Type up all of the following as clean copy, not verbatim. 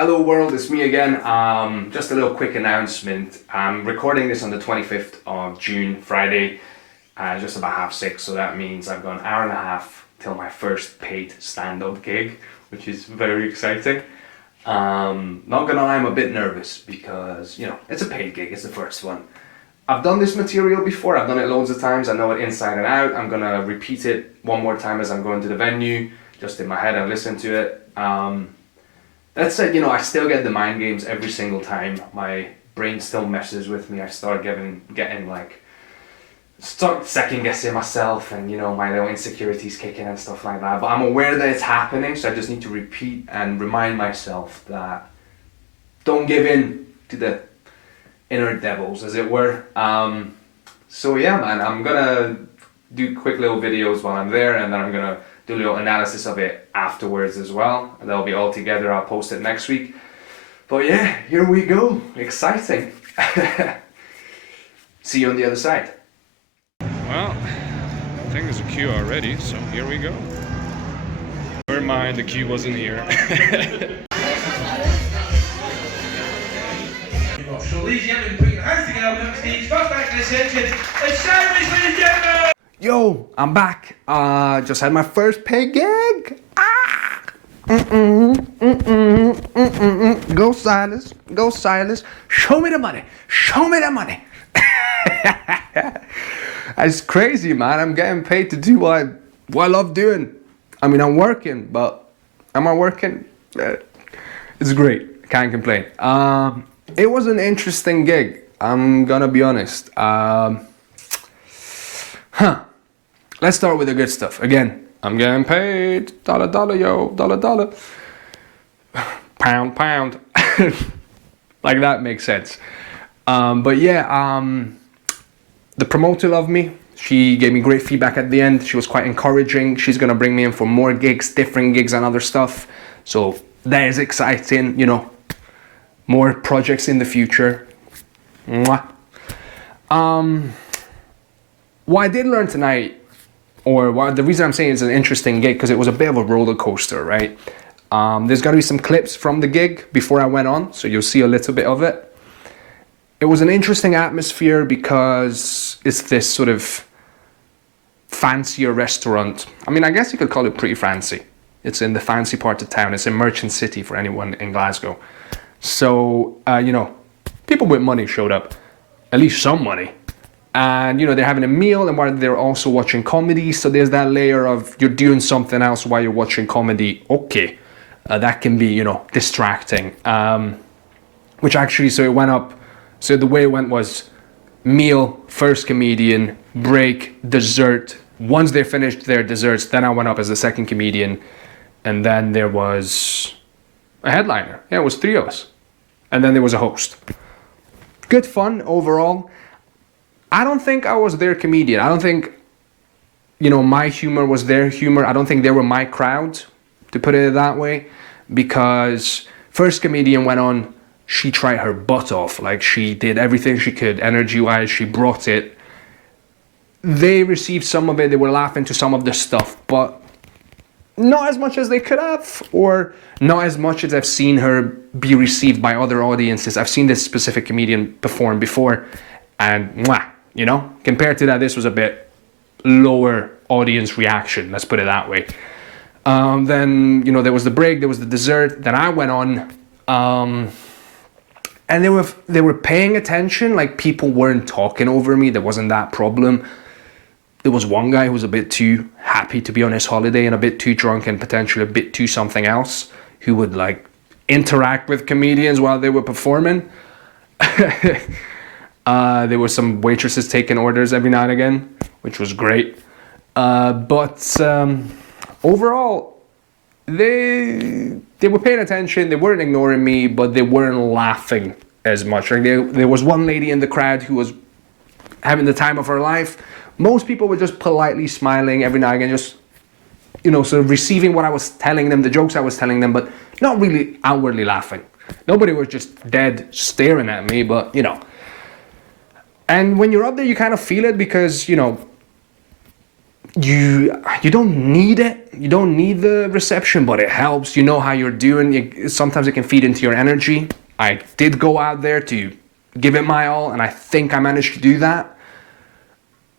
Hello world, it's me again. Just a little quick announcement. I'm recording this on the 25th of June, Friday, just about 6:30, so that means I've got an hour and a half till my first paid stand-up gig, which is very exciting. Not gonna lie, I'm a bit nervous because, it's a paid gig, it's the first one. I've done this material before, I've done it loads of times, I know it inside and out. I'm gonna repeat it one more time as I'm going to the venue, just in my head and listen to it. That said, I still get the mind games every single time. My brain still messes with me. I start start second guessing myself, and my little insecurities kick in and stuff like that. But I'm aware that it's happening, so I just need to repeat and remind myself that don't give in to the inner devils, as it were. So yeah, man, I'm gonna do quick little videos while I'm there, and then I'm gonna do a little analysis of it afterwards as well. They'll be all together. I'll post it next week. But yeah, here we go. Exciting. See you on the other side. Well, I think there's a queue already, so here we go. Never mind, the queue wasn't here. So ladies and gentlemen, put your hands together on the stage. First act in the section, it's Sylas, ladies and gentlemen! Yo, I'm back. Just had my first paid gig. Go Sylas, go Sylas. Show me the money, show me the money. It's crazy, man. I'm getting paid to do what I love doing. I mean, I'm working, but am I working? It's great, can't complain. It was an interesting gig, I'm gonna be honest. Let's start with the good stuff. Again, I'm getting paid. Dollar, dollar, yo. Dollar, dollar. Pound, pound. Like that makes sense. But yeah, the promoter loved me. She gave me great feedback at the end. She was quite encouraging. She's gonna bring me in for more gigs, different gigs and other stuff. So that is exciting, more projects in the future. Mwah. What I did learn tonight, the reason I'm saying it's an interesting gig, because it was a bit of a roller coaster, right? There's gonna be some clips from the gig before I went on, so you'll see a little bit of it. It was an interesting atmosphere because it's this sort of fancier restaurant. I mean, I guess you could call it pretty fancy. It's in the fancy part of town. It's in Merchant City for anyone in Glasgow. So, people with money showed up, at least some money. And, they're having a meal, and while they're also watching comedy. So there's that layer of you're doing something else while you're watching comedy. Okay, that can be, distracting. Which actually, so it went up. So the way it went was meal, first comedian, break, dessert. Once they finished their desserts, then I went up as the second comedian. And then there was a headliner. Yeah, it was 3 of us. And then there was a host. Good fun overall. I don't think I was their comedian. I don't think, my humor was their humor. I don't think they were my crowd, to put it that way. Because first comedian went on, she tried her butt off. Like, she did everything she could, energy-wise, she brought it. They received some of it, they were laughing to some of the stuff, but not as much as they could have, or not as much as I've seen her be received by other audiences. I've seen this specific comedian perform before, and compared to that, this was a bit lower audience reaction, let's put it that way. Then, there was the break, there was the dessert, then I went on, and they were paying attention, like people weren't talking over me, there wasn't that problem. There was one guy who was a bit too happy to be on his holiday and a bit too drunk and potentially a bit too something else, who would interact with comedians while they were performing. There were some waitresses taking orders every now and again, which was great. But overall, they were paying attention, they weren't ignoring me, but they weren't laughing as much. There was one lady in the crowd who was having the time of her life. Most people were just politely smiling every now and again, just, sort of receiving what I was telling them, the jokes I was telling them, but not really outwardly laughing. Nobody was just dead staring at me, but, And when you're up there, you kind of feel it because, you don't need it. You don't need the reception, but it helps. You know how you're doing. Sometimes it can feed into your energy. I did go out there to give it my all, and I think I managed to do that.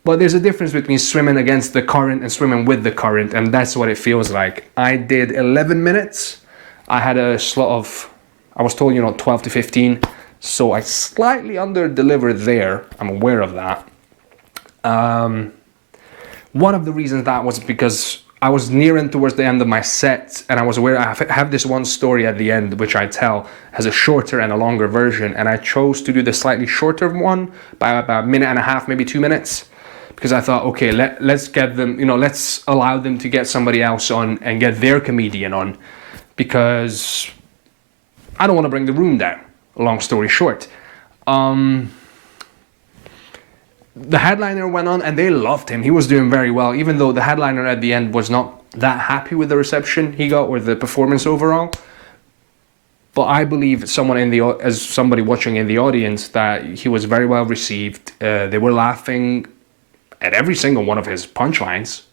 But there's a difference between swimming against the current and swimming with the current, and that's what it feels like. I did 11 minutes. I had a slot of, I was told, 12 to 15. So I slightly under-delivered there. I'm aware of that. One of the reasons that was because I was nearing towards the end of my set, and I was aware I have this one story at the end which I tell has a shorter and a longer version, and I chose to do the slightly shorter one by about a minute and a half, maybe 2 minutes, because I thought, okay, let's get them, let's allow them to get somebody else on and get their comedian on, because I don't want to bring the room down. Long story short. The headliner went on and they loved him. He was doing very well, even though the headliner at the end was not that happy with the reception he got or the performance overall. But I believe as somebody watching in the audience, that he was very well received. They were laughing at every single one of his punchlines,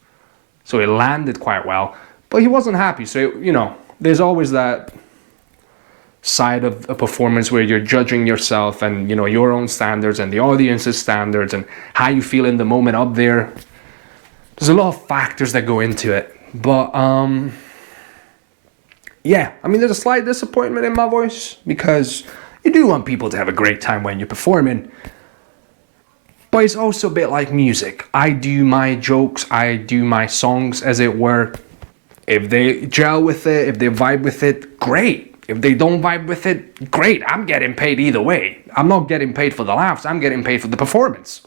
so it landed quite well. But he wasn't happy, so there's always that side of a performance where you're judging yourself and your own standards and the audience's standards and how you feel in the moment up there. There's a lot of factors that go into it, but yeah, there's a slight disappointment in my voice, because you do want people to have a great time when you're performing, but it's also a bit like music. I do my jokes, I do my songs, as it were. If they gel with it, if they vibe with it, great. If they don't vibe with it, great. I'm getting paid either way. I'm not getting paid for the laughs. I'm getting paid for the performance.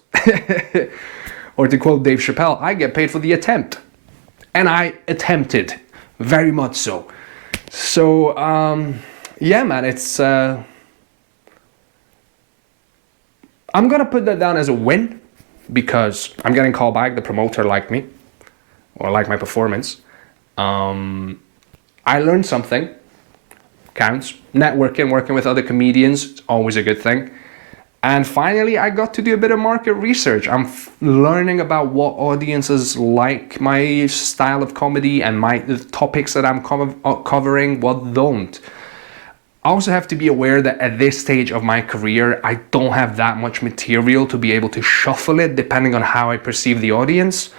Or to quote Dave Chappelle, I get paid for the attempt. And I attempted, very much so. So, yeah, man, it's... I'm going to put that down as a win, because I'm getting called back. The promoter liked me, or liked my performance. I learned something. Counts. Networking, working with other comedians, it's always a good thing. And finally, I got to do a bit of market research. I'm learning about what audiences like my style of comedy and the topics that I'm covering, what don't. I also have to be aware that at this stage of my career, I don't have that much material to be able to shuffle it depending on how I perceive the audience.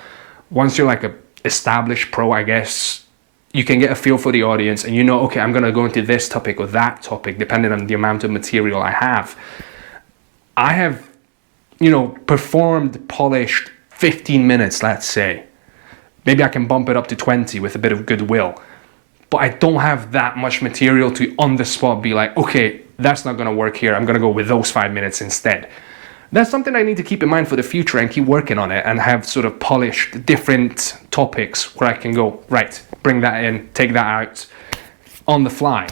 Once you're like a established pro, I guess, you can get a feel for the audience and okay, I'm going to go into this topic or that topic depending on the amount of material I have. I have, performed, polished 15 minutes, let's say. Maybe I can bump it up to 20 with a bit of goodwill. But I don't have that much material to on the spot be like, okay, that's not going to work here. I'm going to go with those 5 minutes instead. That's something I need to keep in mind for the future and keep working on it, and have sort of polished different topics where I can go, right, bring that in, take that out on the fly.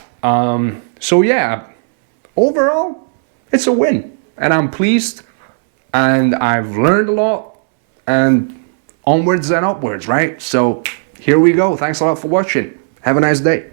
So yeah, overall, it's a win, and I'm pleased, and I've learned a lot, and onwards and upwards, right? So here we go. Thanks a lot for watching. Have a nice day.